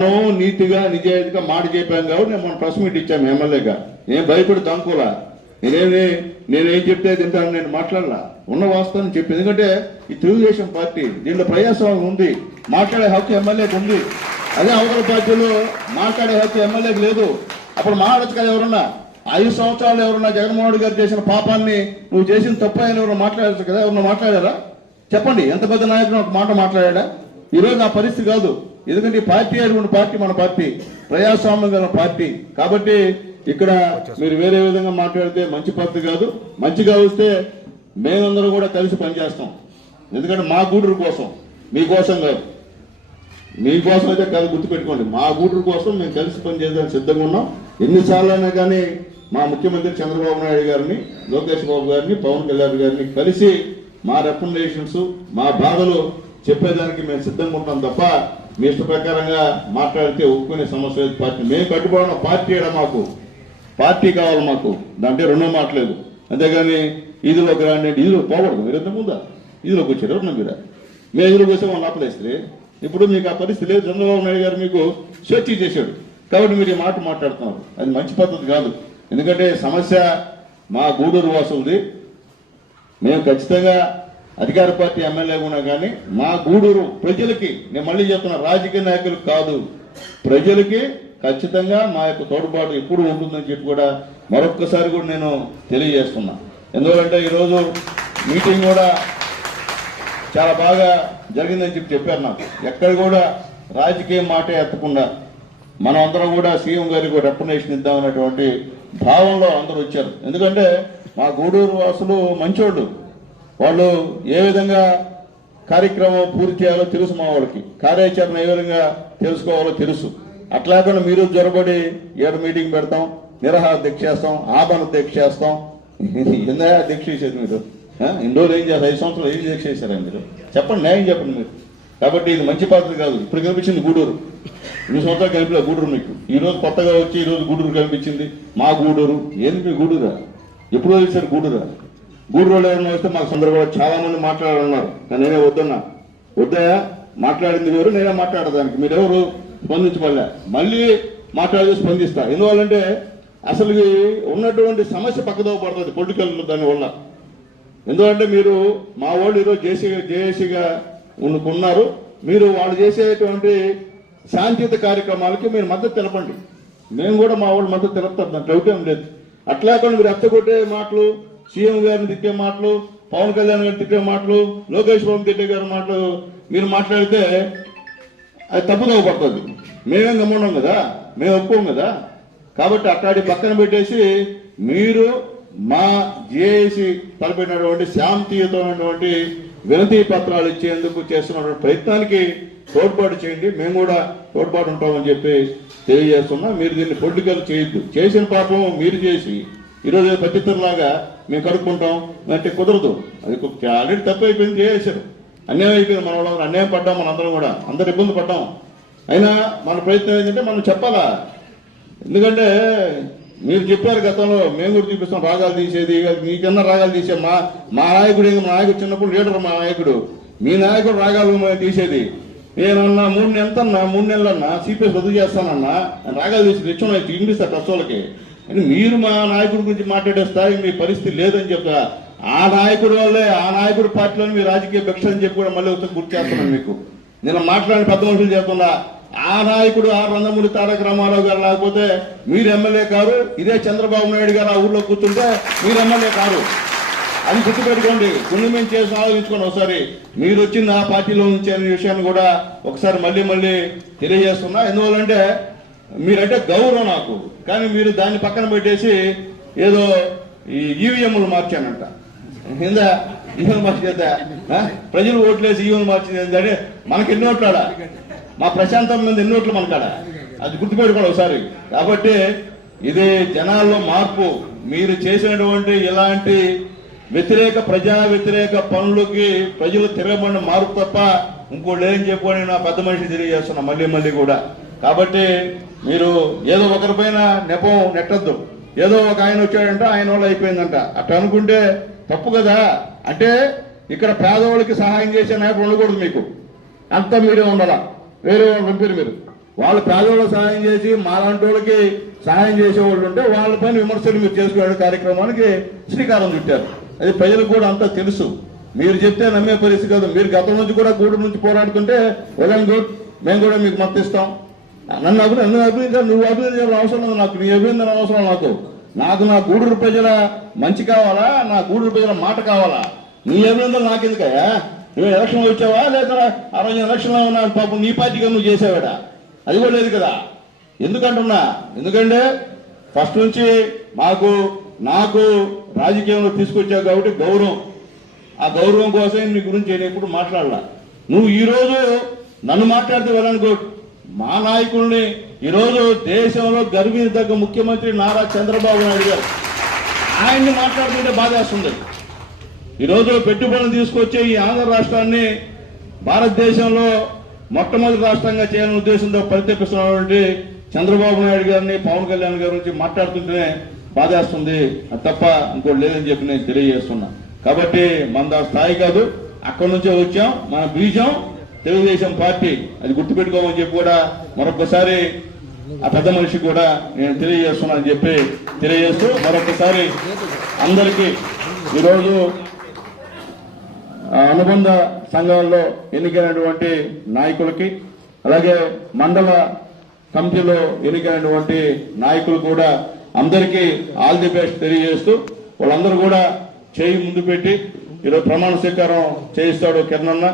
మనం నీతిగా నిజాయితీగా మాట చెప్పాం కాబట్టి నేను మొన్న ప్రెస్ మీట్ ఇచ్చాము ఎమ్మెల్యేగా. నేను భయపడి దంకులా? నేనేమి నేనేం చెప్తే తింటాను నేను మాట్లాడలా? ఉన్న వాస్తవం చెప్పి ఎందుకంటే ఈ తెలుగుదేశం పార్టీ దీంట్లో ప్రజాస్వామ్యం ఉంది. మాట్లాడే హక్కు ఎమ్మెల్యేకి ఉంది. అదే అవతల పార్టీలో మాట్లాడే హక్కు ఎమ్మెల్యేకి లేదు. అప్పుడు మాట్లాడచ్చు కదా ఎవరన్నా? ఐదు సంవత్సరాలు ఎవరన్నా జగన్మోహన్ రెడ్డి గారు చేసిన పాపాన్ని నువ్వు చేసిన తప్పు అని ఎవరు మాట్లాడచ్చు కదా? ఎవరన్నా మాట్లాడారా? చెప్పండి ఎంత పెద్ద నాయకుడు ఒక మాట మాట్లాడా ఈరోజు ఆ పరిస్థితి కాదు. ఎందుకంటే ఈ పార్టీ అటువంటి పార్టీ మన పార్టీ ప్రజాస్వామ్యం గల పార్టీ. కాబట్టి ఇక్కడ మీరు వేరే విధంగా మాట్లాడితే మంచి పద్ధతి కాదు. మంచిగా వస్తే మేమందరం కూడా కలిసి పనిచేస్తాం. ఎందుకంటే మా గూడూరు కోసం మీకోసం కాదు. మీకోసం అయితే కాదు గుర్తుపెట్టుకోండి. మా గూడూరు కోసం మేము కలిసి పనిచేయడానికి సిద్ధంగా ఉన్నాం. ఎన్నిసార్లు అయినా కానీ మా ముఖ్యమంత్రి చంద్రబాబు నాయుడు గారిని లోకేష్ బాబు గారిని పవన్ కళ్యాణ్ గారిని కలిసి మా రికమెండేషన్స్ మా బాధలు చెప్పేదానికి మేము సిద్ధంగా ఉంటాం తప్ప మీ ఇష్ట ప్రకారంగా మాట్లాడితే ఒప్పుకునే సమస్య లేదు. పార్టీ మేము కట్టుబడిన పార్టీ ఈడ మాకు? పార్టీ కావాలి మాకు. దాంట్లో రెండో మాటలేదు అంతేగాని ఇదిలోకి రాండి ఇదిలో పోకూడదు. మీరు ఎంత ముందా? ఇదిలోకి వచ్చారు ఎవరన్నా మీరా? మేము ఎదురుకు వస్తే వాళ్ళు ఆపలేస్తే? ఇప్పుడు మీకు ఆ పరిస్థితి లేదు. చంద్రబాబు నాయుడు గారు మీకు స్వేచ్ఛ చేశాడు. కాబట్టి మీరు ఈ మాట మాట్లాడుతున్నారు. అది మంచి పద్ధతి కాదు. ఎందుకంటే సమస్య మా గూడూరు వాసులది. మేము ఖచ్చితంగా అధికార పార్టీ ఎమ్మెల్యే ఉన్నా కానీ మా గూడూరు ప్రజలకి నేను మళ్ళీ చెప్తున్నా రాజకీయ నాయకులు కాదు. ప్రజలకి ఖచ్చితంగా మా యొక్క తోడ్పాటు ఎప్పుడు ఉంటుందని చెప్పి కూడా మరొక్కసారి కూడా నేను తెలియజేస్తున్నా. ఎందుకంటే ఈరోజు మీటింగ్ కూడా చాలా బాగా జరిగిందని చెప్పి చెప్పారు నాకు. ఎక్కడ కూడా రాజకీయ మాట ఎత్తకుండా మనం అందరం కూడా సీఎం గారికి రెప్యుటేషన్ ఇద్దామనేటువంటి భావంలో అందరూ వచ్చారు. ఎందుకంటే మా గూడూరు వాసులు మంచోళ్ళు. వాళ్ళు ఏ విధంగా కార్యక్రమం పూర్తి చేయాలో తెలుసు మా వాళ్ళకి. కార్యాచరణ ఏ విధంగా తెలుసుకోవాలో తెలుసు. అట్లాగే మీరు జ్వరబడి ఏడు మీటింగ్ పెడతాం నిరహార దీక్ష చేస్తాం ఆభరణ దీక్ష చేస్తాం. ఎందా దీక్ష చేసేది మీరు? ఆ? ఇన్ని రోజులు ఏం చేస్తారు ఐదు సంవత్సరాలు ఏం దీక్ష చేశారా మీరు? చెప్పండి న్యాయం చెప్పండి మీరు. కాబట్టి ఇది మంచి పాత్ర కాదు. ఇప్పుడు కనిపించింది గూడూరు. ఇన్ని సంవత్సరాలు కనిపించలే గూడూరు మీకు. ఈ రోజు కొత్తగా వచ్చి ఈ రోజు గూడూరు కనిపించింది మా గూడూరు. ఏంది మీ గూడూరా? ఎప్పుడు వచ్చారు గూడూరా? గూడూరులో ఎవరైనా వస్తే మాకు సందర్భంగా చాలా మంది మాట్లాడాలన్నారు. కానీ నేనే వద్దన్నా. వద్దయా మాట్లాడింది వేరు నేనే మాట్లాడదానికి మీరెవరు? స్పందించబడలే. మళ్ళీ మాట్లాడితే స్పందిస్తా. ఎందువల్లంటే అసలు ఉన్నటువంటి సమస్య పక్కదో పడుతుంది పొలిటికల్ దానివల్ల ఎందుకంటే మీరు మా వాళ్ళు ఈరోజు జేసీ జేఏసీగా ఉన్నారు మీరు వాళ్ళు చేసేటువంటి శాంతియుత కార్యక్రమాలకి మీరు మద్దతు తెలపండి. మేము కూడా మా వాళ్ళు మద్దతు తెలుపుతాం. దాంట్లో డౌట్ ఏం లేదు. అట్లా కాకుండా మీరు ఎత్తగొట్టే మాటలు సీఎం గారిని తిట్టే మాటలు పవన్ కళ్యాణ్ గారిని తిట్టే మాటలు లోకేష్ బాబు తిట్టే గారి మాటలు మీరు మాట్లాడితే అది తప్పుదోవ పడుతుంది. మేమేం గమ్మున్నాం కదా? మేము ఒప్పుకోం కదా? కాబట్టి అక్కడి పక్కన పెట్టేసి మీరు మా జేఏసీ తలపెట్టినటువంటి శాంతియుతమైనటువంటి వినతి పత్రాలు ఇచ్చేందుకు చేస్తున్నటువంటి ప్రయత్నానికి తోడ్పాటు చేయండి. మేము కూడా తోడ్పాటు ఉంటామని చెప్పి తెలియజేస్తున్నా. మీరు దీన్ని పొలిటికల్ చేయొద్దు చేసిన పాపం మీరు చేసి ఈరోజు పత్తితరలాగా మేము కడుక్కుంటాం అంటే కుదరదు. అది ఆల్రెడీ తప్పు అయిపోయింది చేసేసారు. అన్యాయం అయిపోయింది మన వాళ్ళందరూ అన్యాయం పడ్డాం మనందరం కూడా. అందరు ఇబ్బంది పడ్డాం. అయినా మన ప్రయత్నం ఏంటంటే మనం చెప్పాలా? ఎందుకంటే మీరు చెప్పారు గతంలో మేము కూడా చూపిస్తాం రాగాలు తీసేది మీకన్నా రాగాలు తీసే మా మా నాయకుడు మా నాయకుడు చిన్నప్పుడు లీడర్ మా నాయకుడు. మీ నాయకుడు రాగాలు తీసేది. నేనన్నా మూడు నెలలు మూడు నెలలన్నా సిపిఎస్ రద్దు చేస్తానన్నా రాగాలు తీసి తెచ్చున్నా ఇంగ్లీష్ టచ్చోళ్ళకి అని మీరు మా నాయకుడి గురించి మాట్లాడే స్థాయి మీ పరిస్థితి లేదని చెప్తా ఆ నాయకుడి వల్లే ఆ నాయకుడి పార్టీలో మీ రాజకీయ భిక్ష అని చెప్పి కూడా మళ్ళీ ఒకసారి గుర్తు చేస్తున్నాను మీకు. నేను మాట్లాడిన పెద్ద మనుషులు చేస్తున్నా ఆ నాయకుడు ఆ రంగమూరి తారక రామారావు గారు లేకపోతే మీరు ఎమ్మెల్యే కారు ఇదే చంద్రబాబు నాయుడు గారు ఆ ఊర్లో కూర్చుంటే మీరు ఎమ్మెల్యే కారు. అది గుర్తుపెట్టుకోండి గుండె మేము చేసి ఆలోచించుకోండి ఒకసారి. మీరు వచ్చింది ఆ పార్టీలో నుంచి అనే విషయాన్ని కూడా ఒకసారి మళ్ళీ మళ్ళీ తెలియజేస్తున్నా. ఎందువల్లంటే మీరంటే గౌరవం నాకు. కానీ మీరు దాన్ని పక్కన పెట్టేసి ఏదో ఈ ఈవీఎంలు మార్చానంట. కింద ఈవీఎం మార్చేద్దా ప్రజలు ఓట్లేసి ఈవీఎం మార్చింది ఏంటంటే మనకి ఎన్ని ఓట్లాడా? మా ప్రశాంతం మీద ఎన్ని ఓట్లు మనకాడా? అది గుర్తుపెట్టుకోండి ఒకసారి. కాబట్టి ఇది జనాల్లో మార్పు. మీరు చేసినటువంటి ఇలాంటి వ్యతిరేక ప్రజా వ్యతిరేక పనులకి ప్రజలు తిరగబడిన మార్పు తప్ప ఇంకోటి ఏం చెప్పుకొని నా పెద్ద మనిషి తెలియజేస్తున్నా. మళ్ళీ మళ్ళీ కూడా. కాబట్టి మీరు ఏదో ఒకరిపైన నెపం నెట్టద్దు. ఏదో ఒక ఆయన వచ్చాడంట ఆయన వాళ్ళు అయిపోయిందంట. అట్లా అనుకుంటే తప్పు కదా? అంటే ఇక్కడ పేదవాళ్ళకి సహాయం చేసే నాయకుడు ఉండకూడదు మీకు. అంతా మీరే ఉండాలా. వేరే వాళ్ళు పంపారు మీరు. వాళ్ళు పేదవాళ్ళకి సహాయం చేసి మాలాంటి వాళ్ళకి సహాయం చేసేవాళ్ళు ఉంటే వాళ్ళపైన విమర్శలు మీరు చేసుకునే కార్యక్రమానికి శ్రీకారం చుట్టారు. అది ప్రజలకు కూడా అంతా తెలుసు. మీరు చెప్తే నమ్మే పరిస్థితి కాదు. మీరు గతం నుంచి కూడా గూడు నుంచి పోరాడుతుంటే వెల్ గుడ్. మేము కూడా మీకు మద్దతిస్తాం. నన్ను అభి నన్ను అభివృద్ధి నువ్వు అభివృద్ధి అవసరం లేదు నాకు నీ అభినందన అవసరం నాకు. నాకు నా గూడూరు ప్రజల మంచి కావాలా? నా గూడూరు ప్రజల మాట కావాలా? నీ అభినందన నాకెందుకయ్యా? నువ్వు ఎలక్షన్ వచ్చావా? లేదా అరవై ఎలక్షన్లో ఉన్న పాపం నీ పార్టీగా నువ్వు చేసావాడా అది కూడా లేదు కదా. ఎందుకంటున్నా? ఎందుకంటే ఫస్ట్ నుంచి మాకు నాకు రాజకీయంలో తీసుకొచ్చావు కాబట్టి గౌరవం. ఆ గౌరవం కోసం నీ గురించి నేను ఎప్పుడు మాట్లాడాల. నువ్వు ఈరోజు నన్ను మాట్లాడితే వెళ్ళనుకో మా నాయకుల్ని ఈరోజు దేశంలో గర్వించదగ్గ ముఖ్యమంత్రి నారా చంద్రబాబు నాయుడు గారు. ఆయన్ని మాట్లాడుతుంటే బాధేస్తుంది ఈరోజు పెట్టుబడులు తీసుకొచ్చే ఈ ఆంధ్ర రాష్ట్రాన్ని భారతదేశంలో మొట్టమొదటి రాష్ట్రంగా చేయాలనే ఉద్దేశంతో పరితెప్పిస్తున్నటువంటి చంద్రబాబు నాయుడు గారిని పవన్ కళ్యాణ్ గారి గురించి మాట్లాడుతుంటేనే బాధేస్తుంది అది తప్ప ఇంకోటి లేదని చెప్పి నేను తెలియజేస్తున్నా. కాబట్టి మన స్థాయి కాదు అక్కడి నుంచే వచ్చాం. మన బీజం తెలుగుదేశం పార్టీ అది గుర్తుపెట్టుకోమని చెప్పి కూడా మరొకసారి ఆ పెద్ద మనిషి కూడా నేను తెలియజేస్తున్నానని చెప్పి తెలియజేస్తూ మరొకసారి అందరికీ ఈరోజు అనుబంధ సంఘాల్లో ఎన్నికైనటువంటి నాయకులకి అలాగే మండల కమిటీలో ఎన్నికైనటువంటి నాయకులు కూడా అందరికీ ఆల్ ది బెస్ట్ తెలియజేస్తూ వాళ్ళందరూ కూడా చేయి ముందు పెట్టి ఈరోజు ప్రమాణ స్వీకారం చేయిస్తాడు కిరణన్న